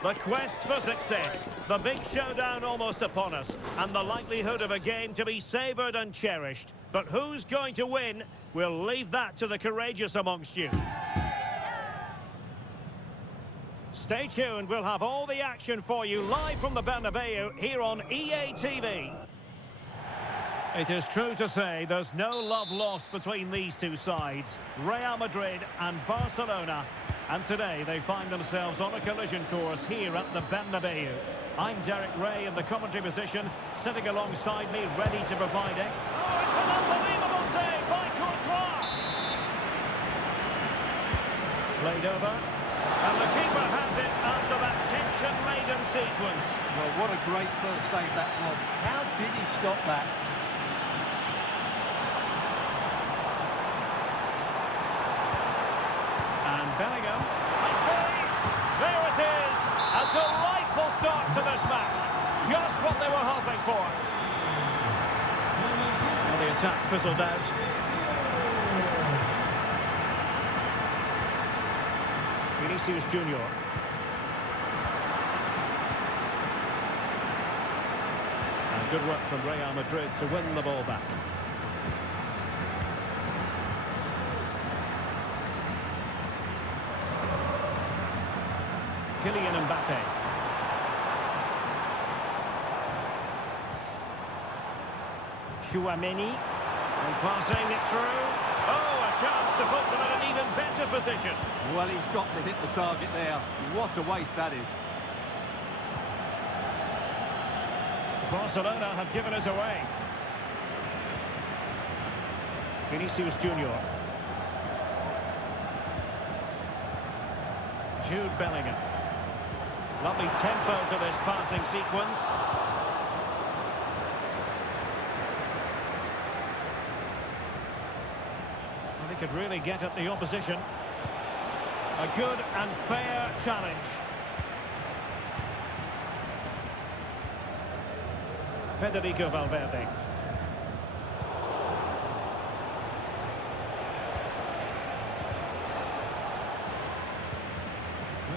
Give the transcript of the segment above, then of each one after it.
The quest for success, the big showdown almost upon us, and the likelihood of a game to be savoured and cherished. But who's going to win? We'll leave that to the courageous amongst you. Stay tuned, we'll have all the action for you live from the Bernabeu here on EA TV. It is true to say there's no love lost between these two sides, Real Madrid and Barcelona. And today they find themselves on a collision course here at the Bernabeu. I'm Derek Ray in the commentary position, sitting alongside me, ready to provide it. Oh, it's an unbelievable save by Courtois! Played over. And the keeper has it after that tension-laden sequence. Well, what a great first save that was. How did he stop that? And Bellingham has been. There it is. A delightful start to this match. Just what they were hoping for. Well, the attack fizzled out. Vinicius Junior. And good work from Real Madrid to win the ball back. Kylian Mbappe. Tchouaméni. And passing it through. Oh, a chance to put them in an even better position. Well, he's got to hit the target there. What a waste that is. Barcelona have given us away. Vinicius Junior. Jude Bellingham. Lovely tempo to this passing sequence. Well, he could really get at the opposition. A good and fair challenge. Federico Valverde.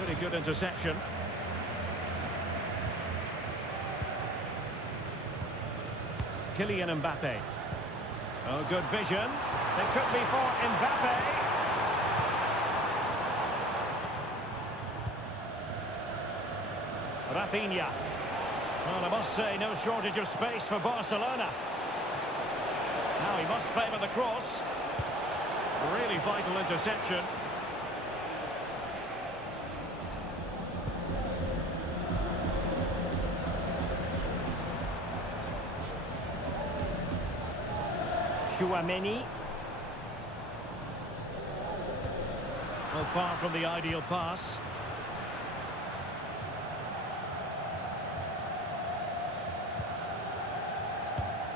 Really good interception. Kylian Mbappe. Oh, good vision. It could be for Mbappe. Rafinha. Well, I must say, no shortage of space for Barcelona. Now he must favour the cross. Really vital interception. Tchouaméni. Well, far from the ideal pass.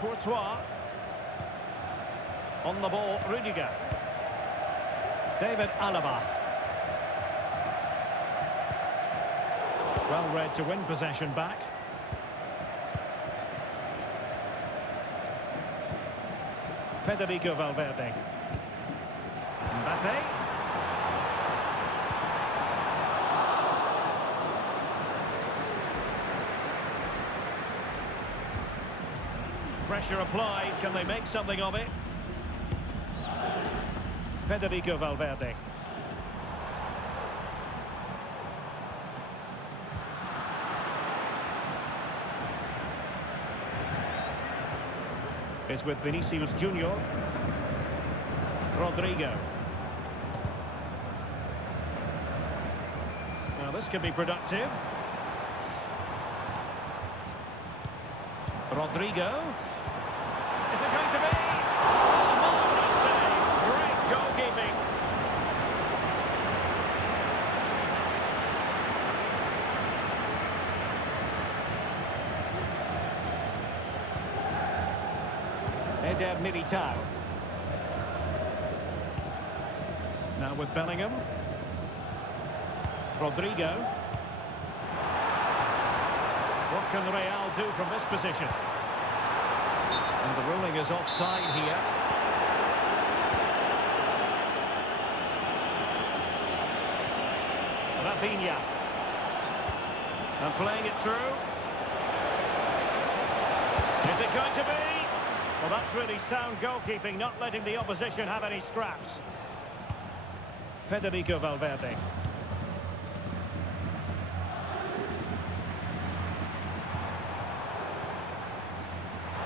Courtois. On the ball, Rudiger. David Alaba. Well read to win possession back. Federico Valverde. Mbappe. Pressure applied. Can they make something of it? Federico Valverde. Is with Vinicius Junior. Rodrigo. Now this could be productive. Rodrigo. Is it going to be? Oh, marvellous save. Great goalkeeping. Eder Militao. Now with Bellingham. Rodrigo. What can Real do from this position? And the ruling is offside here. Rafinha. And playing it through. Is it going to be? Well, that's really sound goalkeeping, not letting the opposition have any scraps. Federico Valverde.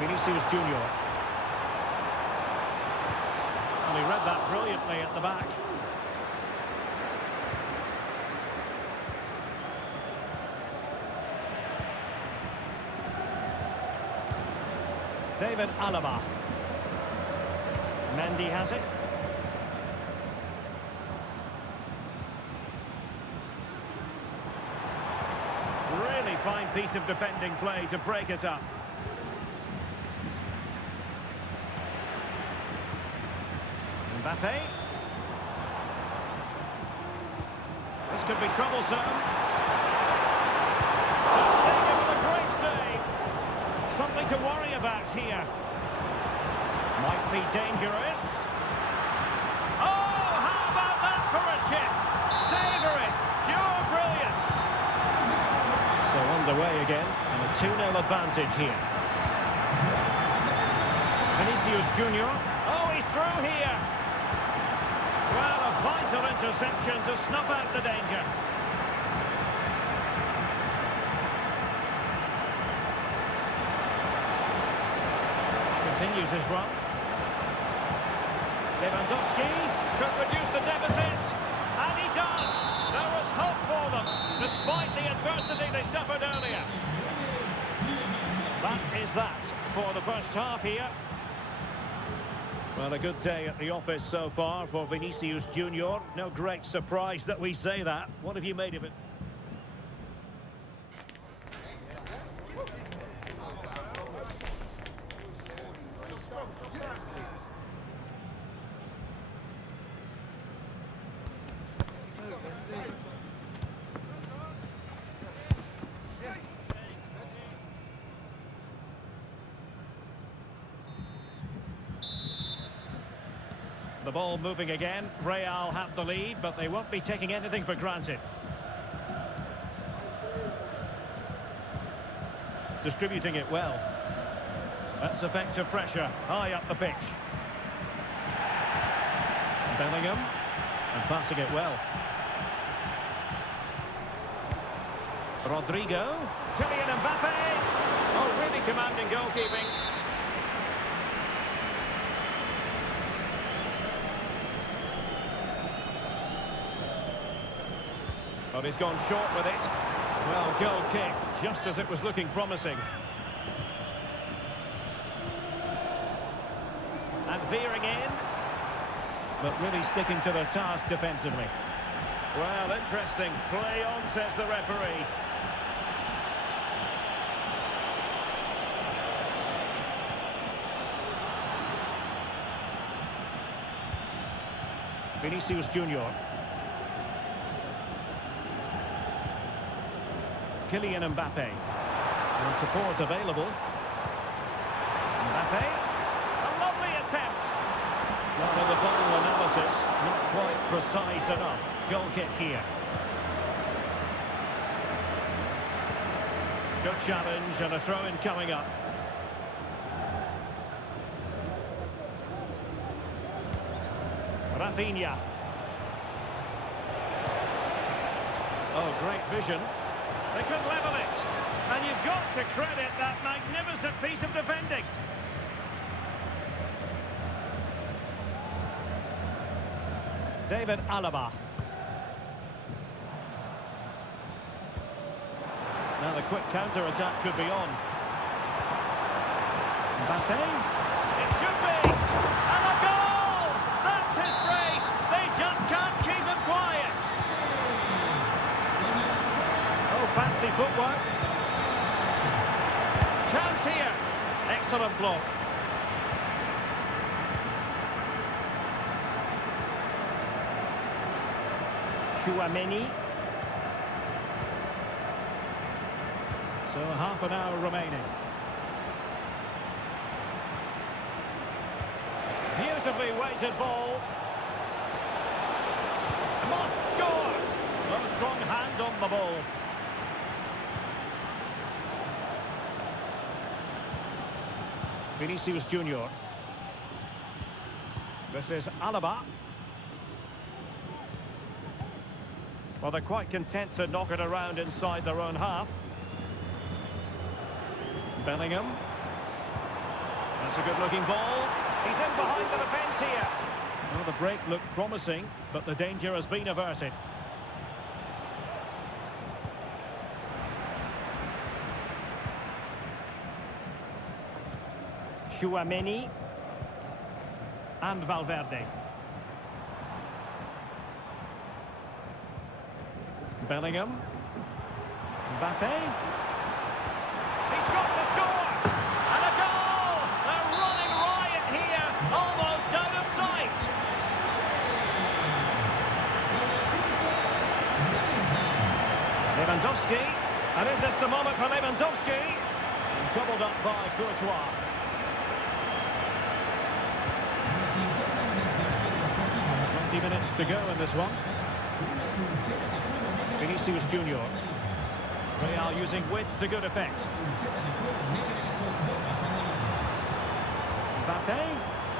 Vinicius Junior. And he read that brilliantly at the back. David Alaba. Mendy has it. Really fine piece of defending play to break us up. Mbappe. This could be troublesome. Ter Stegen with a great save. Something to worry about here. Might be dangerous. Oh, how about that for a chip? Savoury, pure brilliance. So underway again, and a 2-0 advantage here. Vinicius Junior. Oh, he's through here. Well, a vital interception to snuff out the danger. Continues his run. Lewandowski could reduce the deficit, and he does. There was hope for them, despite the adversity they suffered earlier. That is that for the first half here. Well, a good day at the office so far for Vinicius Junior. No great surprise that we say that. What have you made of it? The ball moving again. Real have the lead, but they won't be taking anything for granted. Distributing it well. That's effective pressure, high up the pitch. Bellingham, and passing it well. Rodrigo, Kylian Mbappe. Oh, really commanding goalkeeping. But he's gone short with it. Well, goal kick, just as it was looking promising. And veering in. But really sticking to their task defensively. Well, interesting. Play on, says the referee. Vinicius Junior. Kylian Mbappe. And support available. Mbappe. A lovely attempt. Well, with the final analysis, not quite precise enough. Goal kick here. Good challenge and a throw-in coming up. Rafinha. Oh, great vision. They could level it. And you've got to credit that magnificent piece of defending. David Alaba. Now the quick counter-attack could be on. Mbappe. It should be. And a goal! That's his brace. They just can't keep him quiet. Oh, fancy footwork. Chance here. Excellent block. Tchouaméni. So half an hour remaining. Beautifully weighted ball. Must score. No strong hand on the ball. Vinicius Junior. This is Alaba. Well, they're quite content to knock it around inside their own half. Bellingham. That's a good-looking ball. He's in behind the defence here. Well, the break looked promising, but the danger has been averted. Tchouaméni. And Valverde. Bellingham. Mbappe. He's got to score! And a goal! They're running riot here, almost out of sight. Lewandowski. And is this the moment for Lewandowski? And gobbled up by Courtois. 20 minutes to go in this one. Vinicius Junior. Real using width to good effect. Mbappe.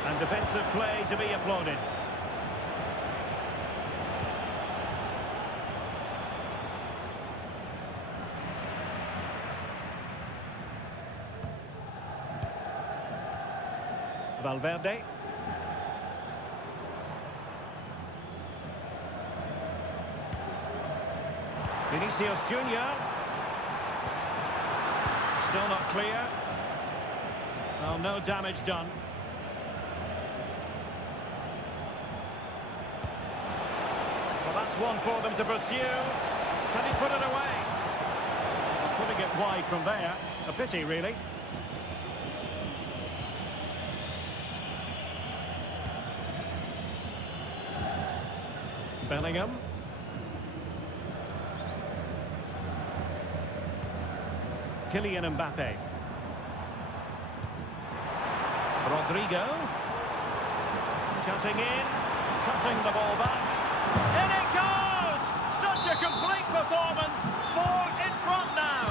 And defensive play to be applauded. Valverde. Vinicius Junior. Still not clear. Well, no damage done. Well, that's one for them to pursue. Can he put it away? Putting it wide from there. A pity, really. Bellingham. Kylian Mbappe. Rodrigo. Cutting in. Cutting the ball back. In it goes! Such a complete performance. 4 in front now.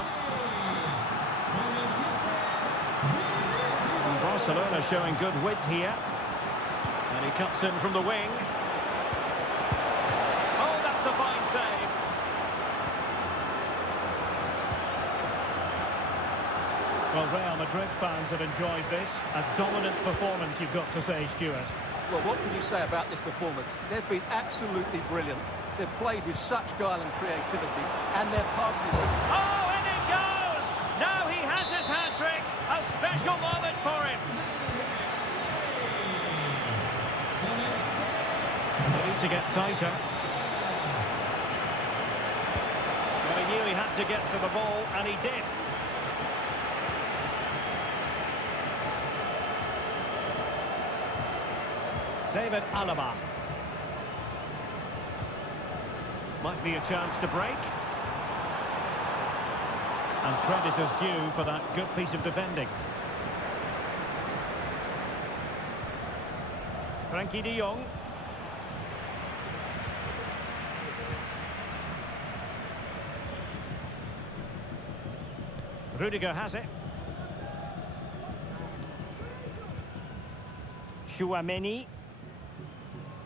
And Barcelona showing good width here. And he cuts in from the wing. Oh, that's a fine save. Well, Real Madrid fans have enjoyed this. A dominant performance, you've got to say, Stuart. Well, what can you say about this performance? They've been absolutely brilliant. They've played with such guile and creativity, and their passing is... Oh, and it goes! Now he has his hat-trick. A special moment for him. They need to get tighter. Well, he knew he had to get to the ball, and he did. David Alaba. Might be a chance to break. And credit is due for that good piece of defending. Frankie de Jong. Rudiger has it. Tchouaméni.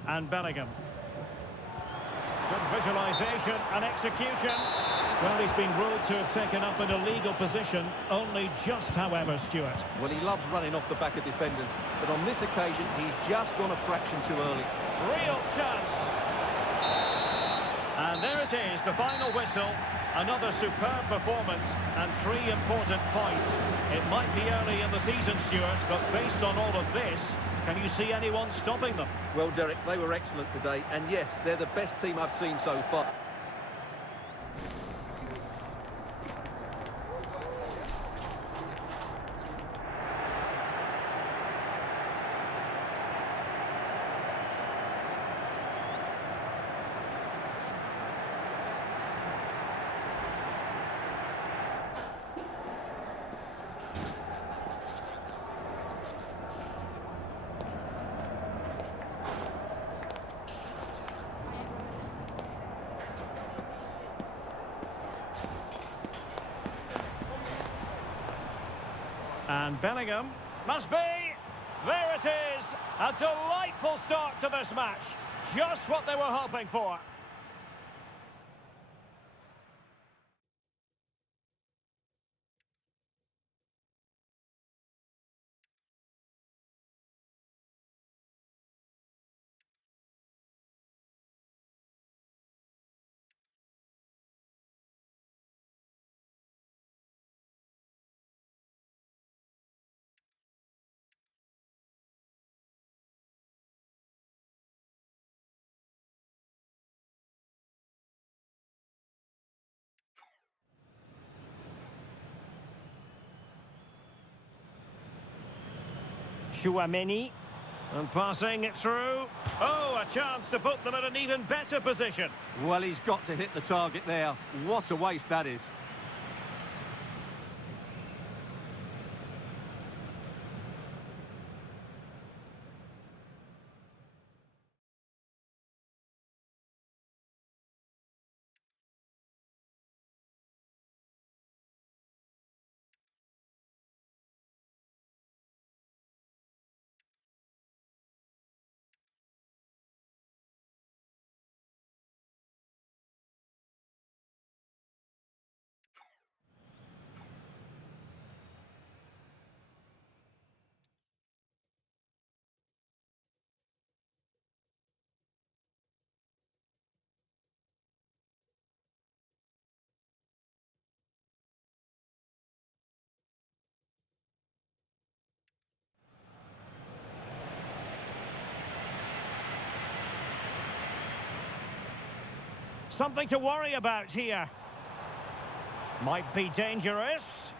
And Bellingham. Good visualisation and execution. Well, he's been ruled to have taken up an illegal position, only just, however, Stuart. Well, he loves running off the back of defenders, but on this occasion, he's just gone a fraction too early. Real chance. And there it is, the final whistle. Another superb performance and 3 important points. It might be early in the season, Stuart, but based on all of this, can you see anyone stopping them? Well, Derek, they were excellent today, and yes, they're the best team I've seen so far. And Bellingham. Must be. There it is. A delightful start to this match. Just what they were hoping for. Chouameni. And passing it through. Oh, a chance to put them at an even better position. Well, he's got to hit the target there. What a waste that is. Something to worry about here. Might be dangerous.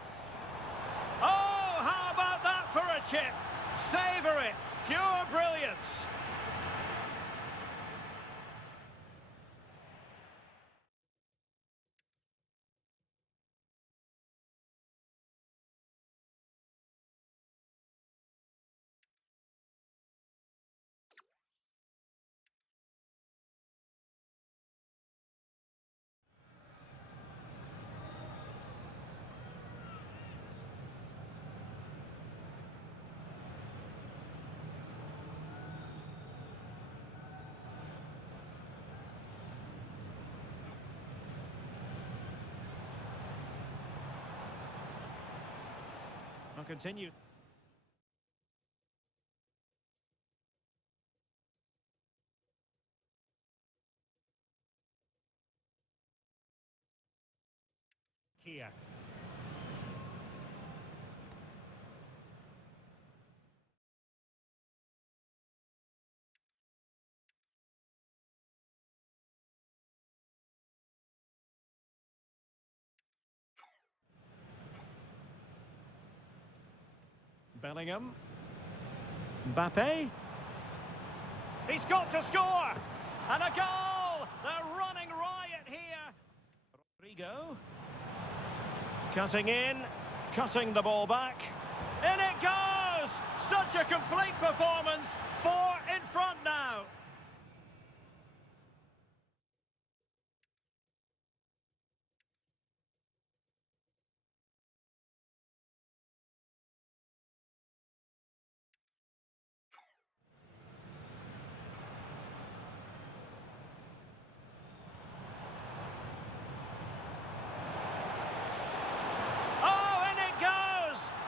Oh, how about that for a chip? Savour it. Pure brilliance. I'll continue. Here. Bellingham. Mbappe. He's got to score! And a goal! They're running riot here. Rodrigo. Cutting in. Cutting the ball back. In it goes! Such a complete performance. 4 in front now.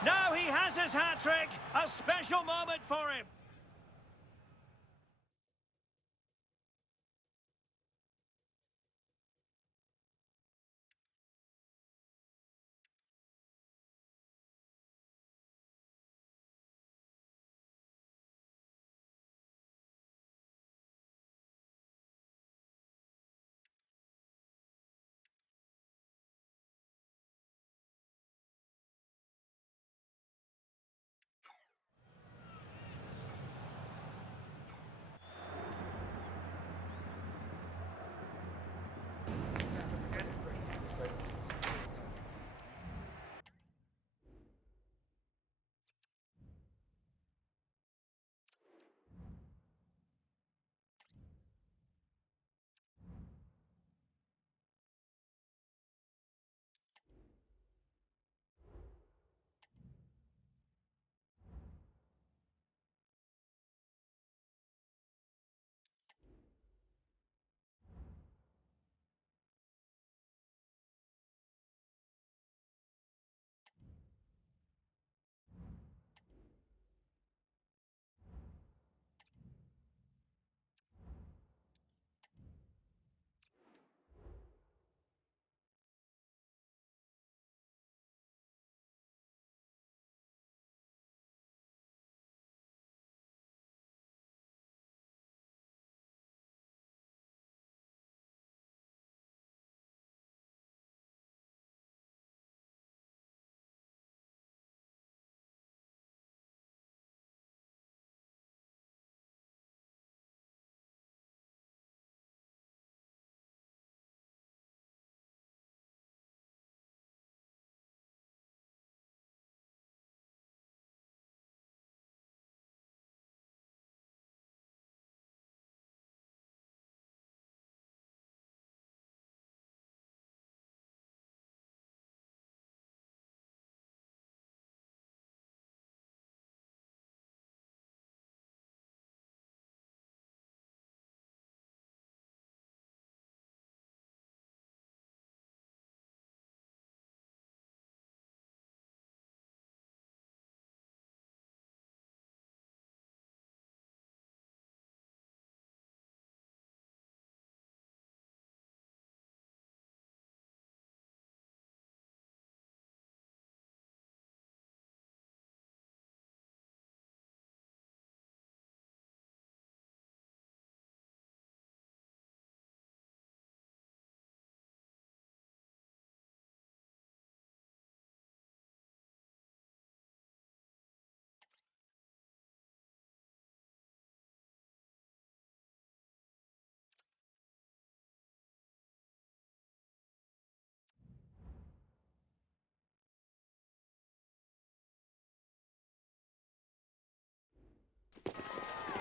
Now he has his hat-trick, a special moment for him.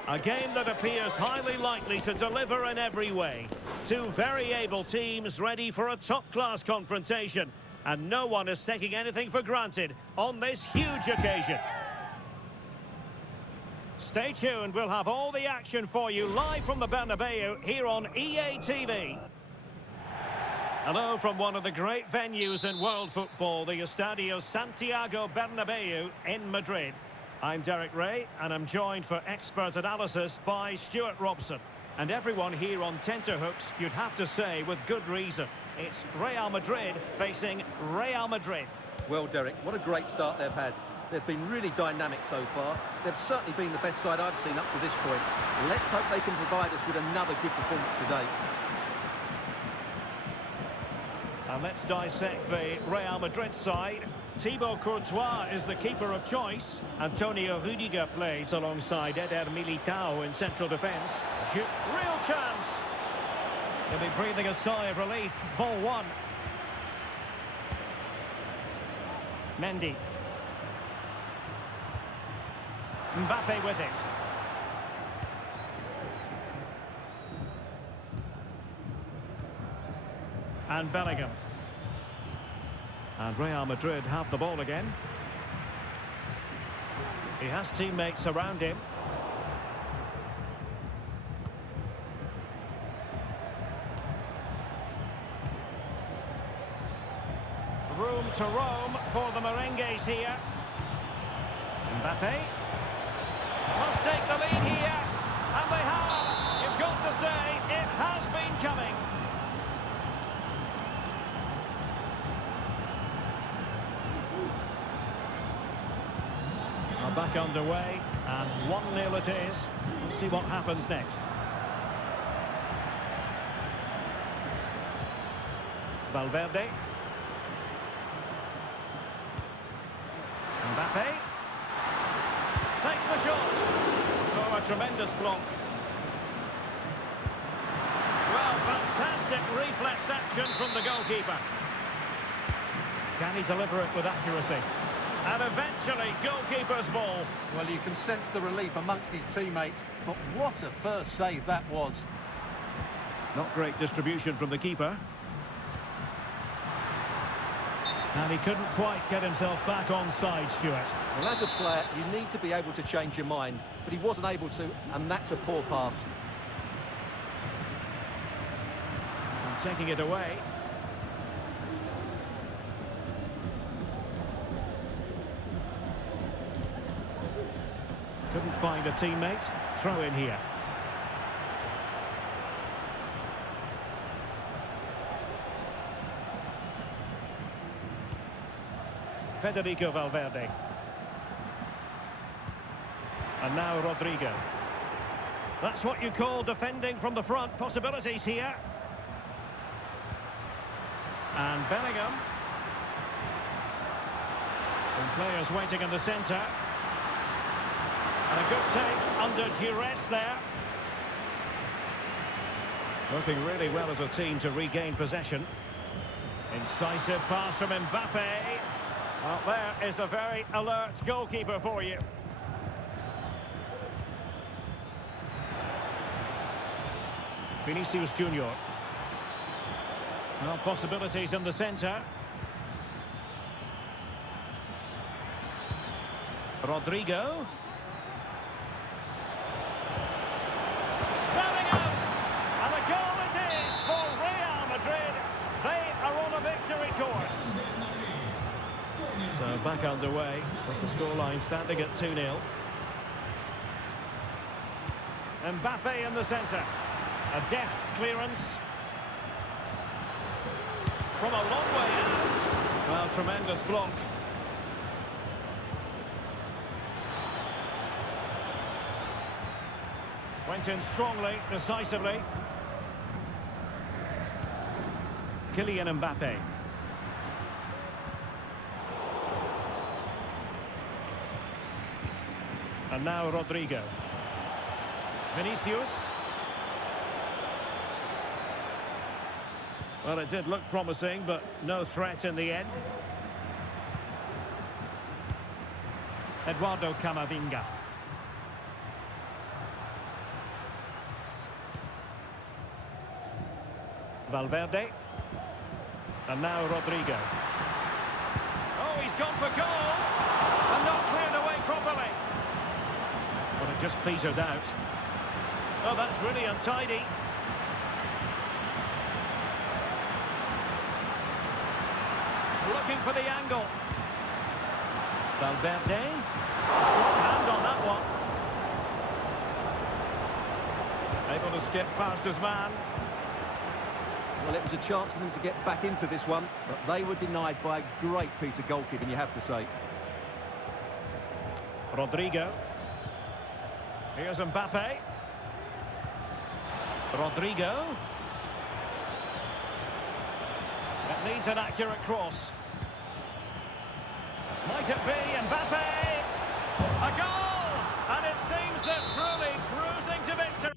A game that appears highly likely to deliver in every way. Two very able teams ready for a top-class confrontation. And no one is taking anything for granted on this huge occasion. Stay tuned, we'll have all the action for you live from the Bernabeu here on EA TV. Hello from one of the great venues in world football, the Estadio Santiago Bernabeu in Madrid. I'm Derek Ray, and I'm joined for expert analysis by Stuart Robson. And everyone here on tenterhooks, you'd have to say, with good reason. It's Real Madrid facing Real Madrid. Well, Derek, what a great start they've had. They've been really dynamic so far. They've certainly been the best side I've seen up to this point. Let's hope they can provide us with another good performance today. And let's dissect the Real Madrid side. Thibaut Courtois is the keeper of choice. Antonio Rüdiger plays alongside Eder Militao in central defence. Real chance. He'll be breathing a sigh of relief. Ball one. Mendy. Mbappe with it. And Bellingham. And Real Madrid have the ball again. He has teammates around him. Room to roam for the merengues here. Mbappe must take the lead here, and they have. You've got to say, it has been coming. Back underway, and 1-0 it is. We'll see what happens next. Valverde. Mbappe. Takes the shot. Oh, a tremendous block. Well, fantastic reflex action from the goalkeeper. Can he deliver it with accuracy? And eventually, goalkeeper's ball. Well, you can sense the relief amongst his teammates, but what a first save that was. Not great distribution from the keeper. And he couldn't quite get himself back onside, Stuart. Well, as a player, you need to be able to change your mind, but he wasn't able to, and that's a poor pass. And taking it away. Couldn't find a teammate. Throw in here. Federico Valverde. And now Rodrigo. That's what you call defending from the front. Possibilities here. And Bellingham. And players waiting in the centre. And a good take under duress there. Working really well as a team to regain possession. Incisive pass from Mbappe. Well, there is a very alert goalkeeper for you. Vinicius Junior. Well, possibilities in the centre. Rodrigo. Victory course. So back underway with the scoreline standing at 2-0. Mbappe in the centre. A deft clearance. From a long way out. Well, tremendous block. Went in strongly, decisively. Kylian Mbappe. And now Rodrigo. Vinicius. Well, it did look promising, but no threat in the end. Eduardo Camavinga. Valverde. And now Rodrigo. Oh, he's gone for goal. And not cleared away properly. But it just petered out. Oh, that's really untidy. Looking for the angle. Valverde. Strong hand on that one. Able to skip past his man. Well, it was a chance for them to get back into this one, but they were denied by a great piece of goalkeeping, you have to say. Rodrigo. Here's Mbappe. Rodrigo. It needs an accurate cross. Might it be Mbappe? A goal! And it seems they're truly cruising to victory.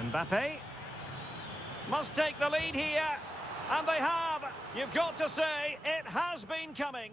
Mbappe must take the lead here, and they have. You've got to say, it has been coming.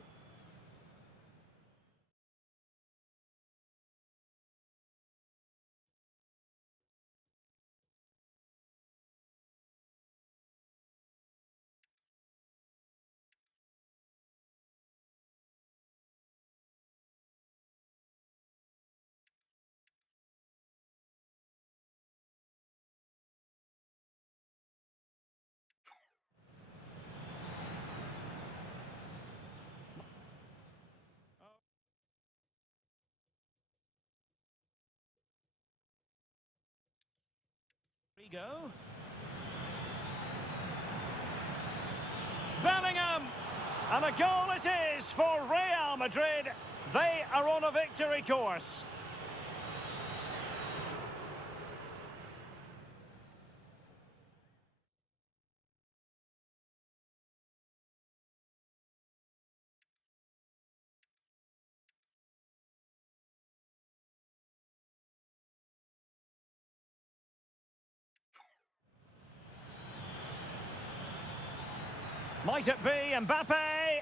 Rodrigo. Bellingham! And a goal it is for Real Madrid. They are on a victory course. Might it be Mbappe?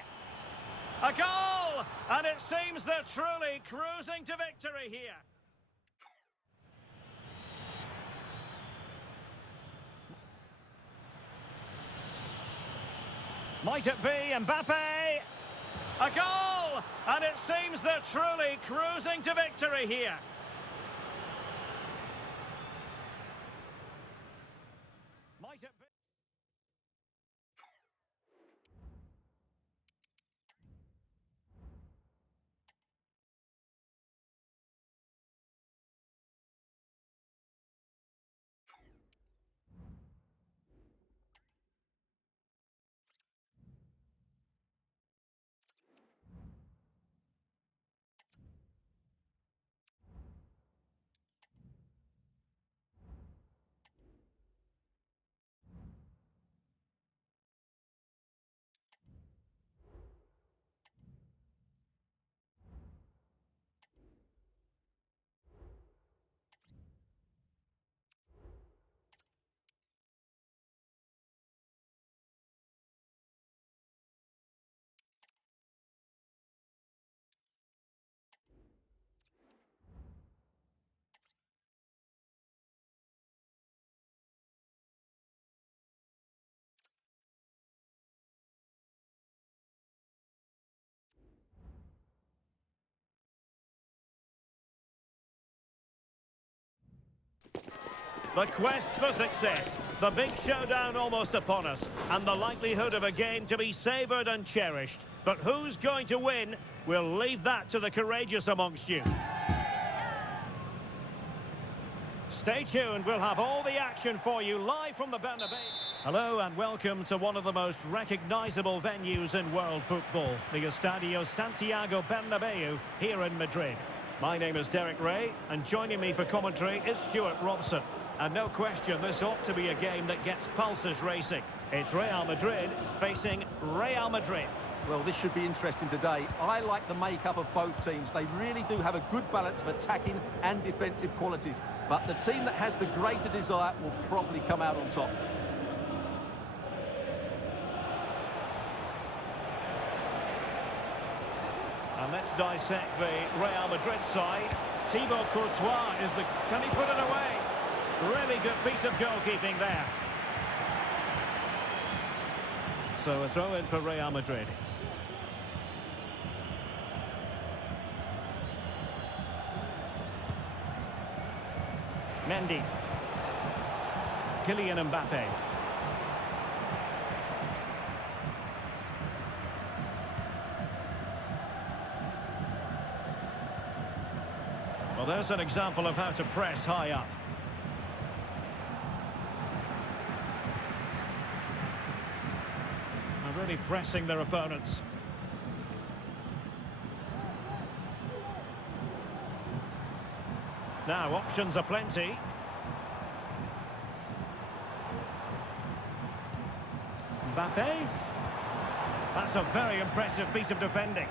A goal! And it seems they're truly cruising to victory here. Might it be Mbappe? A goal! And it seems they're truly cruising to victory here. Might it be? The quest for success, the big showdown almost upon us, and the likelihood of a game to be savoured and cherished. But who's going to win? We'll leave that to the courageous amongst you. Stay tuned, we'll have all the action for you live from the Bernabeu. Hello and welcome to one of the most recognisable venues in world football, the Estadio Santiago Bernabeu here in Madrid. My name is Derek Ray, and joining me for commentary is Stuart Robson. And no question, this ought to be a game that gets pulses racing. It's Real Madrid facing Real Madrid. Well, this should be interesting today. I like the makeup of both teams. They really do have a good balance of attacking and defensive qualities. But the team that has the greater desire will probably come out on top. And let's dissect the Real Madrid side. Thibaut Courtois is the... Can he put it away? Really good piece of goalkeeping there. So a throw in for Real Madrid. Mendy. Kylian Mbappe. Well, there's an example of how to press high up. And really pressing their opponents. Now, options are plenty. Mbappe. That's a very impressive piece of defending.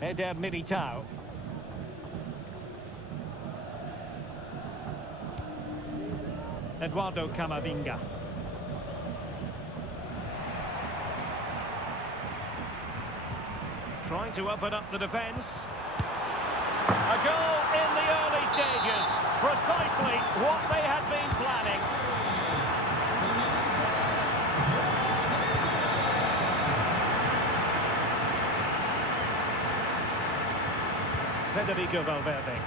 Eder Militao. Eduardo Camavinga. Trying to open up the defence. A goal in the early stages. Precisely what they had been planning. Federico Valverde.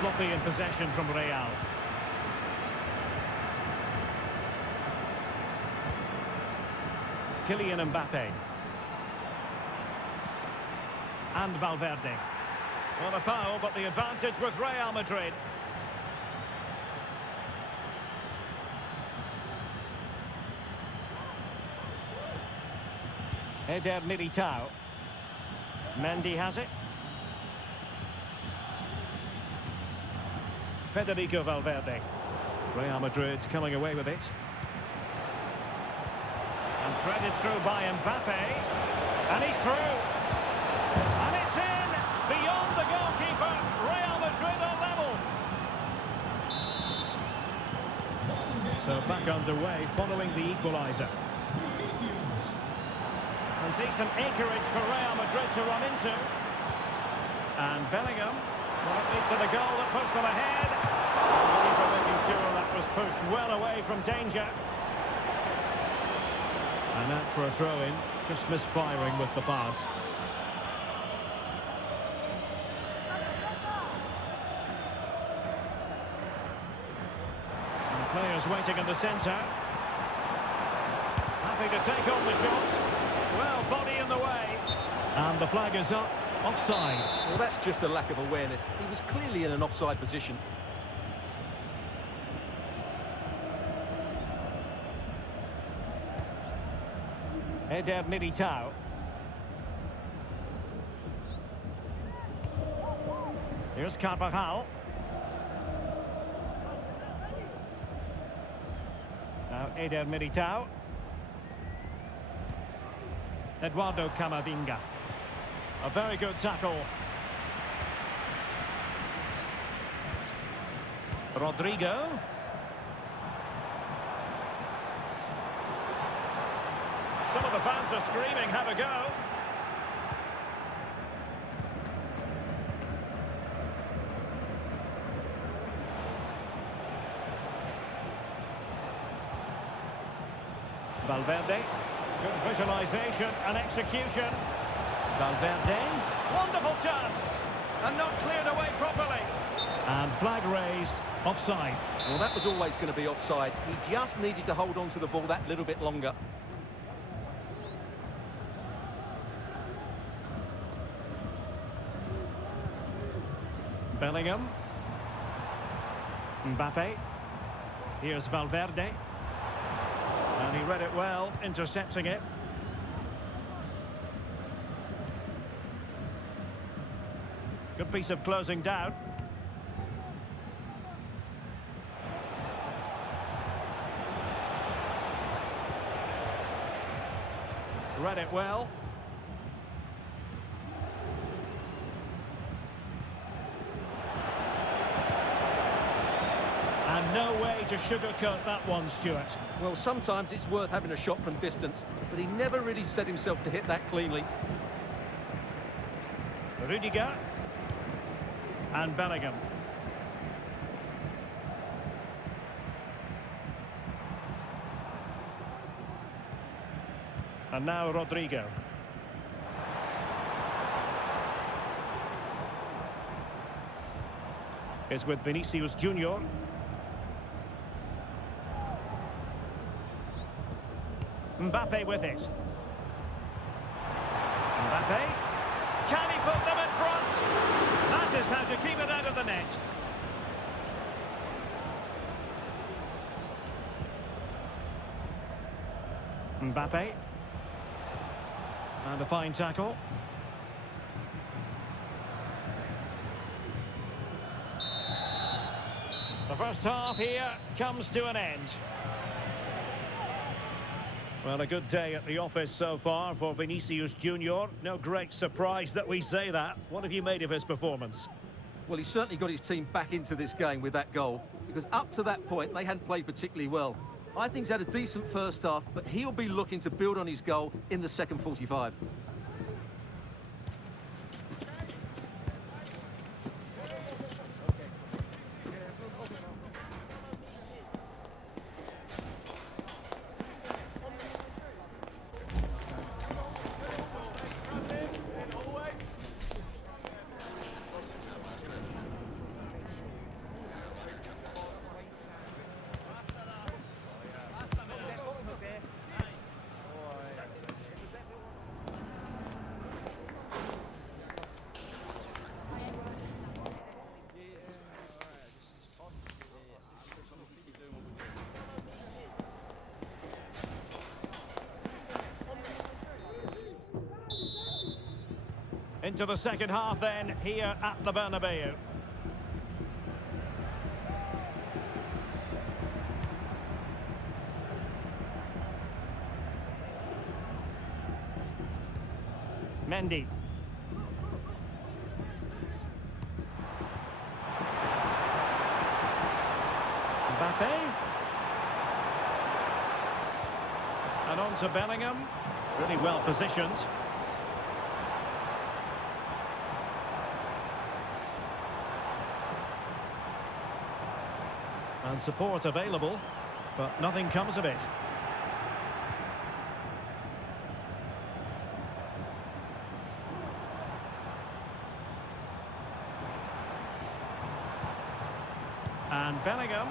Sloppy in possession from Real. Kylian Mbappe. And Valverde. Well, a foul, but the advantage with Real Madrid. Eder Militao. Mendy has it. Federico Valverde. Real Madrid coming away with it. And threaded through by Mbappe. And he's through. And it's in! Beyond the goalkeeper. Real Madrid are level. So back underway following the equaliser. And decent acreage for Real Madrid to run into. And Bellingham. Well, it leads to the goal that puts them ahead. The keeper making sure that was pushed well away from danger. And out for a throw-in. Just misfiring with the pass. And players waiting in the centre. Happy to take on the shot. Well, body in the way. And the flag is up. Offside. Well, that's just a lack of awareness. He was clearly in an offside position. Eder Militao. Here's Carvajal. Now Eder Militao. Eduardo Camavinga. A very good tackle. Rodrigo. Some of the fans are screaming, have a go. Valverde. Good visualization and execution. Valverde. Wonderful chance. And not cleared away properly. And flag raised. Offside. Well, that was always going to be offside. He just needed to hold on to the ball that little bit longer. Bellingham. Mbappe. Here's Valverde. And he read it well, intercepting it. Good piece of closing down. Read it well. And no way to sugarcoat that one, Stuart. Well, sometimes it's worth having a shot from distance, but he never really set himself to hit that cleanly. Rudiger. And Bellingham. And now Rodrigo. Is with Vinicius Junior. Mbappe with it. Mbappe. Can he put them in front? That is how to keep it out of the net. Mbappe. And a fine tackle. The first half here comes to an end. Well, a good day at the office so far for Vinicius Junior. No great surprise that we say that. What have you made of his performance? Well, he certainly got his team back into this game with that goal, because up to that point, they hadn't played particularly well. I think he's had a decent first half, but he'll be looking to build on his goal in the second 45. Into the second half then, here at the Bernabeu. Mendy. Mbappe. And on to Bellingham. Really well positioned. And support available, but nothing comes of it. And Bellingham,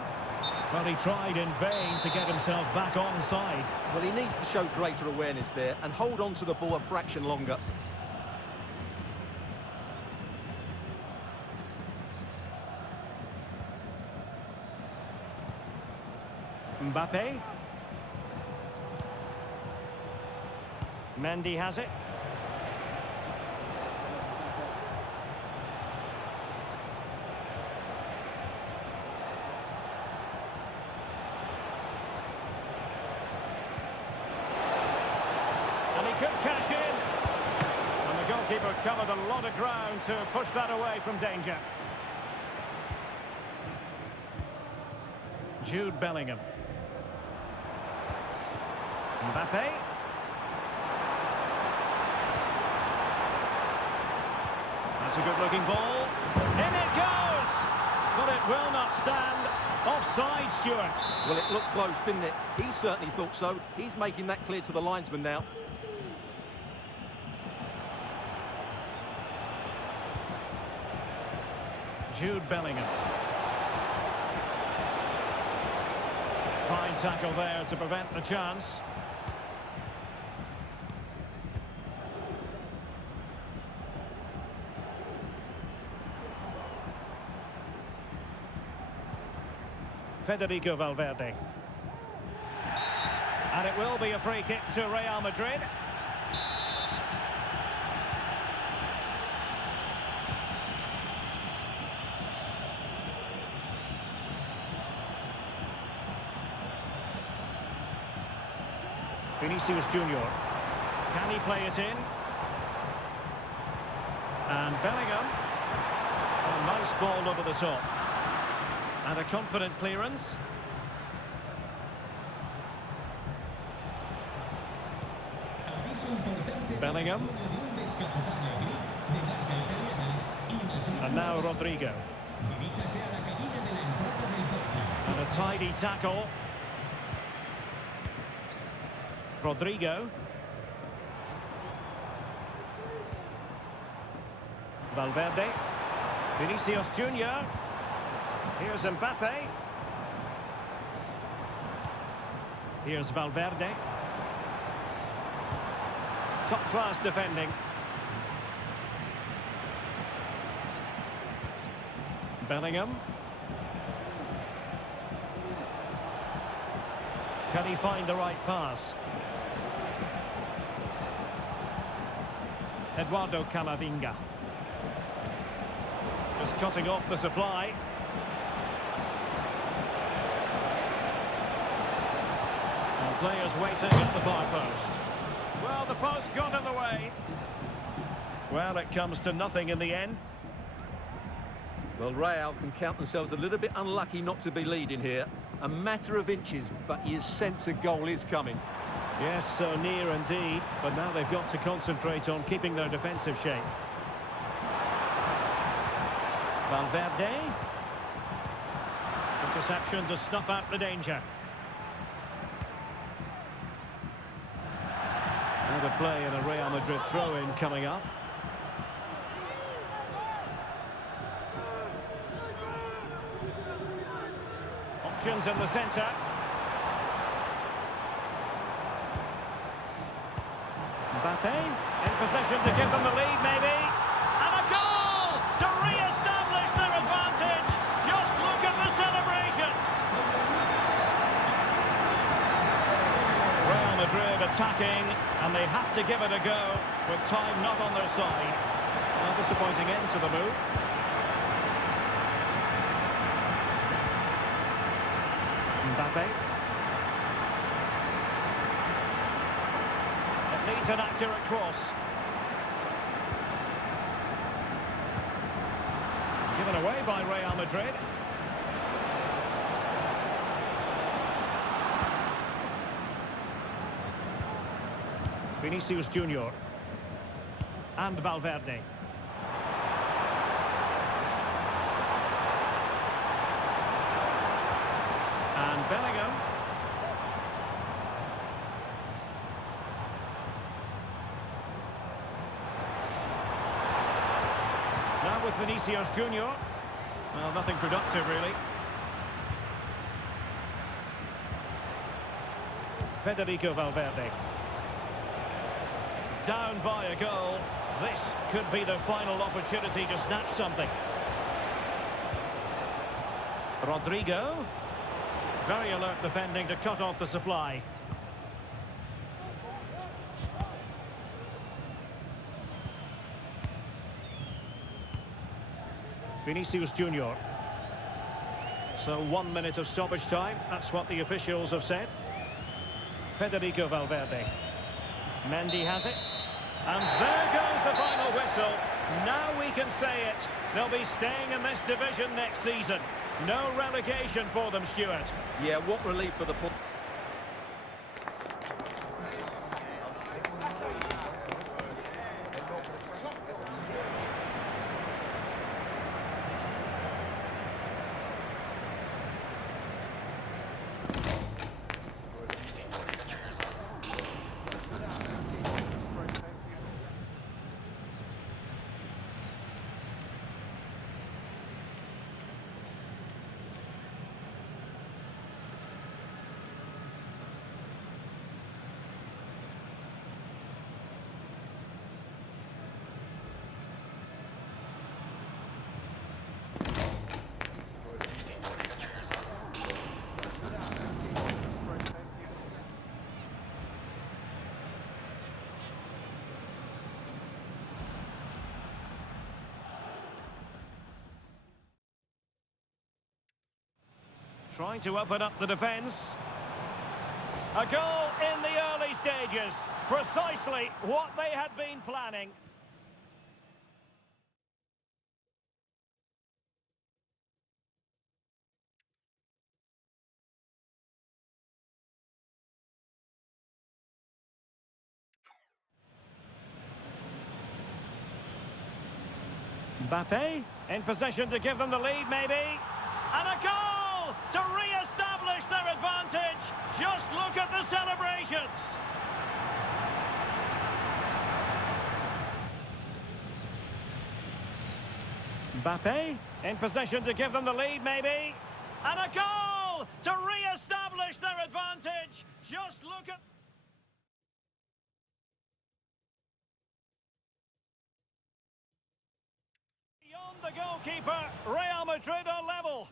well, he tried in vain to get himself back on side. Well, he needs to show greater awareness there and hold on to the ball a fraction longer. Mbappe. Mendy has it. And he could cash in. And the goalkeeper covered a lot of ground to push that away from danger. Jude Bellingham. Mbappe. That's a good-looking ball. In it goes! But it will not stand. Offside, Stuart. Well, it looked close, didn't it? He certainly thought so. He's making that clear to the linesman now. Jude Bellingham. Fine tackle there to prevent the chance. Federico Valverde. And it will be a free kick to Real Madrid. Vinicius Junior. Can he play it in? And Bellingham. A nice ball over the top. And a confident clearance. Bellingham. And now Rodrigo. And a tidy tackle. Rodrigo. Valverde. Vinicius Junior. Here's Mbappe. Here's Valverde. Top-class defending. Bellingham. Can he find the right pass? Eduardo Camavinga. Just cutting off the supply. And players waiting at the far post. Well, the post got in the way. Well, it comes to nothing in the end. Well, Real can count themselves a little bit unlucky not to be leading here. A matter of inches, but you sense a goal is coming. Yes, so near indeed, but now they've got to concentrate on keeping their defensive shape. Valverde. Interception to snuff out the danger. And a play and a Real Madrid throw-in coming up. Options in the centre. Mbappe in possession to give them the lead, maybe. And a goal to re-establish their advantage. Just look at the celebrations. Real Madrid attacking, and they have to give it a go with time not on their side. A disappointing end to the move. Mbappe. It needs an accurate cross. Given away by Real Madrid. Vinicius Junior. And Valverde. And Bellingham. Now with Vinicius Junior. Well, nothing productive, really. Federico Valverde. Down by a goal. This could be the final opportunity to snatch something. Rodrigo. Very alert defending to cut off the supply. Vinicius Junior. So 1 minute of stoppage time. That's what the officials have said. Federico Valverde. Mendy has it. And there goes the final whistle. Now we can say it. They'll be staying in this division next season. No relegation for them, Stuart. Yeah, what relief for the... Trying to open up the defence. A goal in the early stages. Precisely what they had been planning. Mbappe in possession to give them the lead, maybe. And a goal to re-establish their advantage. Just look at the celebrations. Mbappe in possession to give them the lead, maybe. And a goal to re-establish their advantage. Just look at... Beyond the goalkeeper, Real Madrid are level.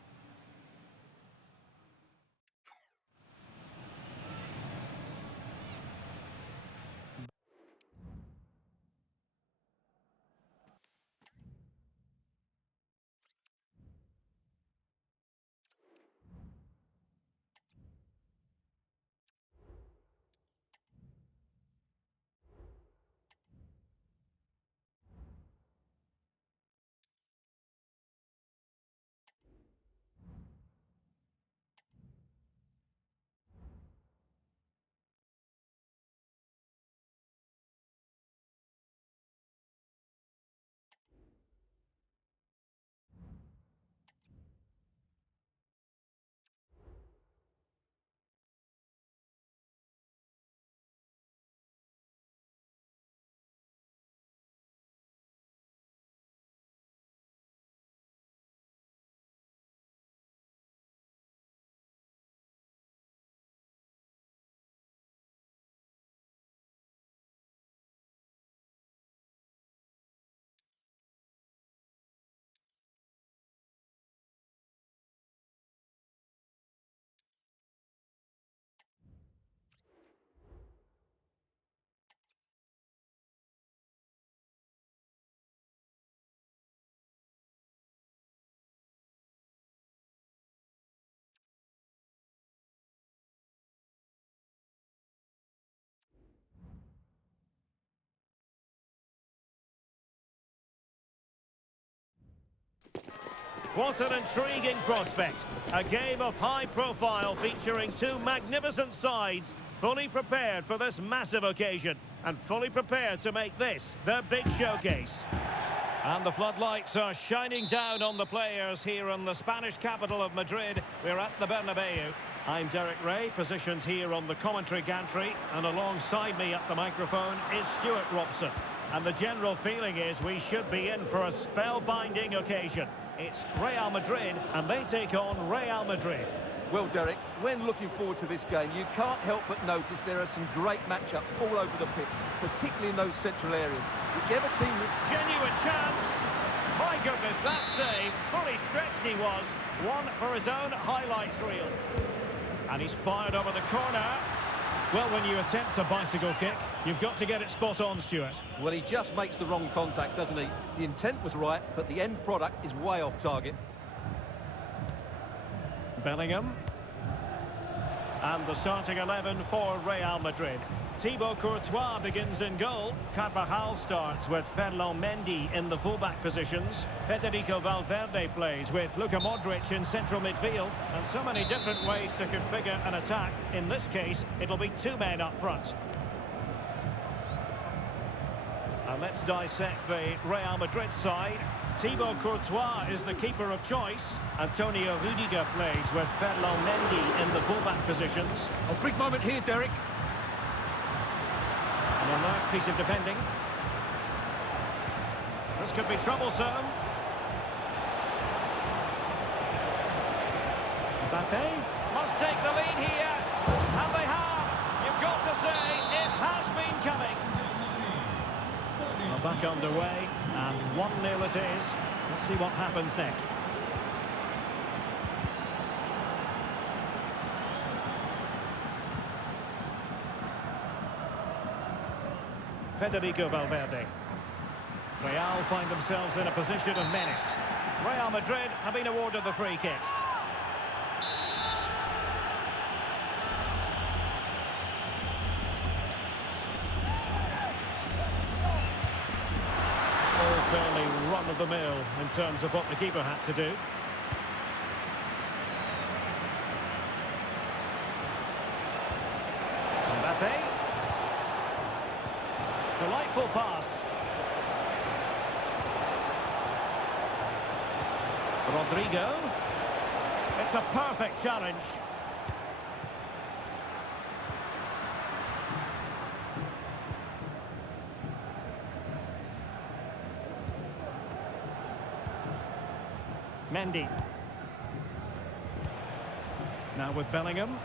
What an intriguing prospect. A game of high profile featuring two magnificent sides, fully prepared for this massive occasion and fully prepared to make this their big showcase. And the floodlights are shining down on the players here in the Spanish capital of Madrid. We're at the Bernabeu. I'm Derek Ray, positioned here on the commentary gantry, and alongside me at the microphone is Stuart Robson. And the general feeling is we should be in for a spellbinding occasion. It's Real Madrid, and they take on Real Madrid. Well, Derek, when looking forward to this game, you can't help but notice there are some great matchups all over the pitch, particularly in those central areas. Whichever team... Genuine chance. My goodness, that save. Fully stretched he was. One for his own highlights reel. And he's fired over the corner. Well, when you attempt a bicycle kick, you've got to get it spot on, Stuart. Well, he just makes the wrong contact, doesn't he? The intent was right, but the end product is way off target. Bellingham. And the starting 11 for Real Madrid. Thibaut Courtois begins in goal. Carvajal starts with Ferland Mendy in the fullback positions. Federico Valverde plays with Luka Modric in central midfield. And so many different ways to configure an attack. In this case, it'll be two men up front. And let's dissect the Real Madrid side. Thibaut Courtois is the keeper of choice. Antonio Rudiger plays with Ferland Mendy in the fullback positions. A big moment here, Derek. An alert piece of defending. This could be troublesome. Mbappe must take the lead here. And they have. You've got to say, it has been coming. Well, back underway, and 1-0 it is. Let's see what happens next. Federico Valverde. Real find themselves in a position of menace. Real Madrid have been awarded the free kick. run-of-the-mill in terms of what the keeper had to do. Mbappe. Delightful pass. Rodrigo. It's a perfect challenge. Mendy. Now with Bellingham.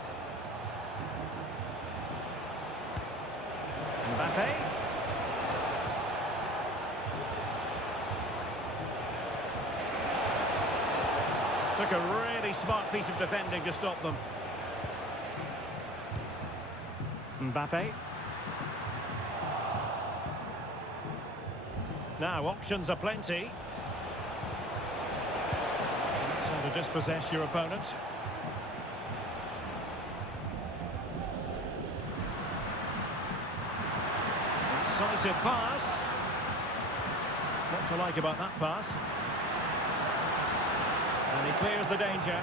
Mbappe. Took a really smart piece of defending to stop them. Mbappe. Now options are plenty. That's how to dispossess your opponent. Decisive pass. What to like about that pass? And he clears the danger.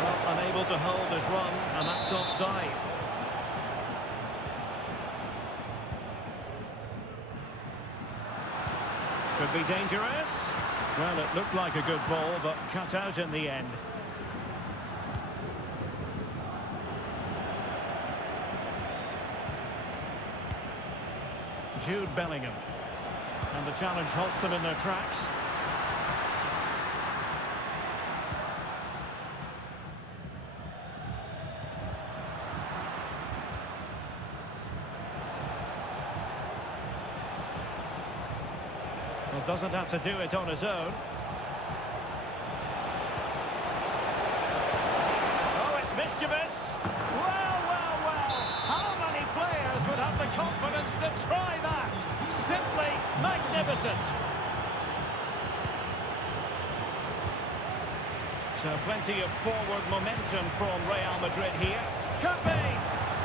Well, unable to hold his run, and that's offside. Could be dangerous. Well, it looked like a good ball, but cut out in the end. Jude Bellingham. And the challenge halts them in their tracks. Well, doesn't have to do it on his own. Oh, it's mischievous. Well, well, well. How many players would have the confidence to try that? Simply magnificent. So plenty of forward momentum from Real Madrid here. Could be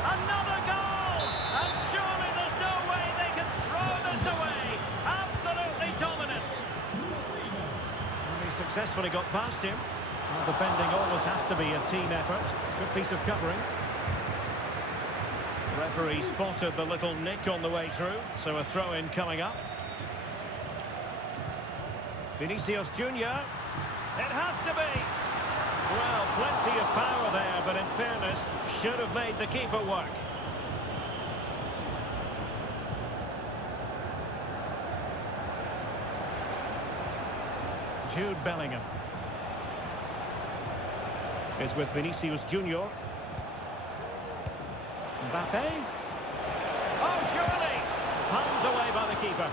another goal! And surely there's no way they can throw this away. Absolutely dominant. And he successfully got past him. Well, defending always has to be a team effort. Good piece of covering. Referee spotted the little nick on the way through, so a throw-in coming up. Vinicius Junior. It has to be. Well, plenty of power there, but in fairness, should have made the keeper work. Jude Bellingham is with Vinicius Junior. Mbappe. Oh, surely! Palmed away by the keeper.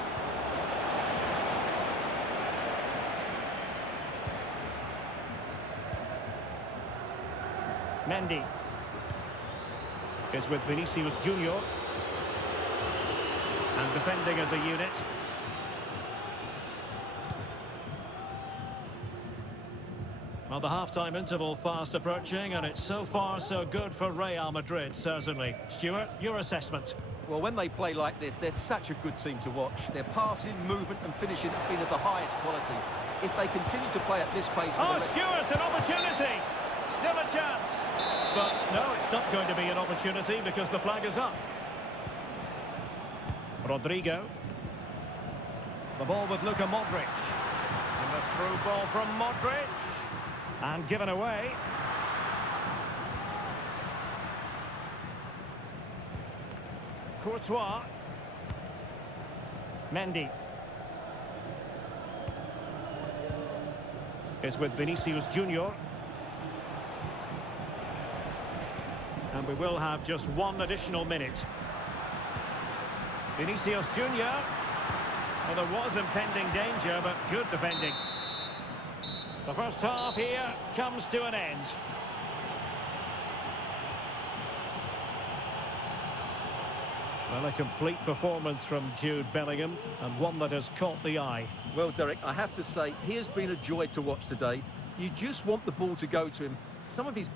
Mendy is with Vinicius Junior. And defending as a unit. Well, the half-time interval fast approaching, and it's so far so good for Real Madrid, certainly. Stuart, your assessment? Well, when they play like this, they're such a good team to watch. Their passing, movement and finishing have been of the highest quality. If they continue to play at this pace... Oh, Stuart, an opportunity! Still a chance! But no, it's not going to be an opportunity because the flag is up. Rodrigo. The ball with Luka Modric. And the through ball from Modric. And given away. Courtois. Mendy. Is with Vinicius Junior. And we will have just one additional minute. Vinicius Junior. Well, there was impending danger, but good defending. The first half here comes to an end. Well, a complete performance from Jude Bellingham, and one that has caught the eye. Well, Derek, I have to say, he has been a joy to watch today. You just want the ball to go to him. Some of his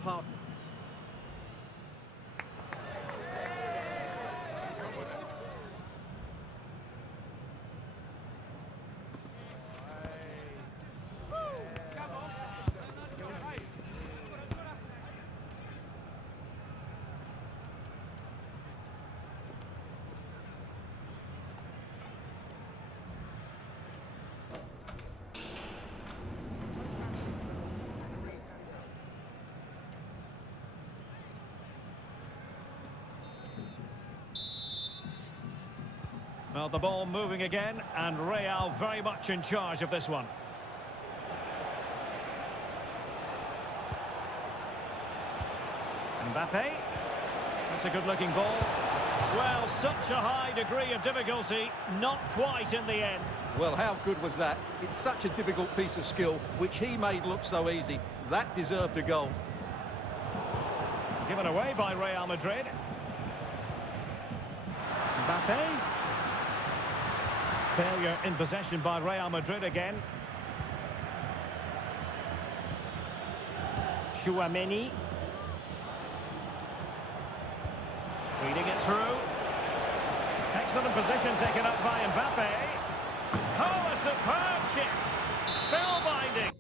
Well, the ball moving again, and Real very much in charge of this one. Mbappe. That's a good-looking ball. Well, such a high degree of difficulty, not quite in the end. Well, how good was that? It's such a difficult piece of skill, which he made look so easy. That deserved a goal. Given away by Real Madrid. Mbappe. Failure in possession by Real Madrid again. Tchouaméni. Feeding it through. Excellent position taken up by Mbappe. Oh, a superb chip. Spellbinding.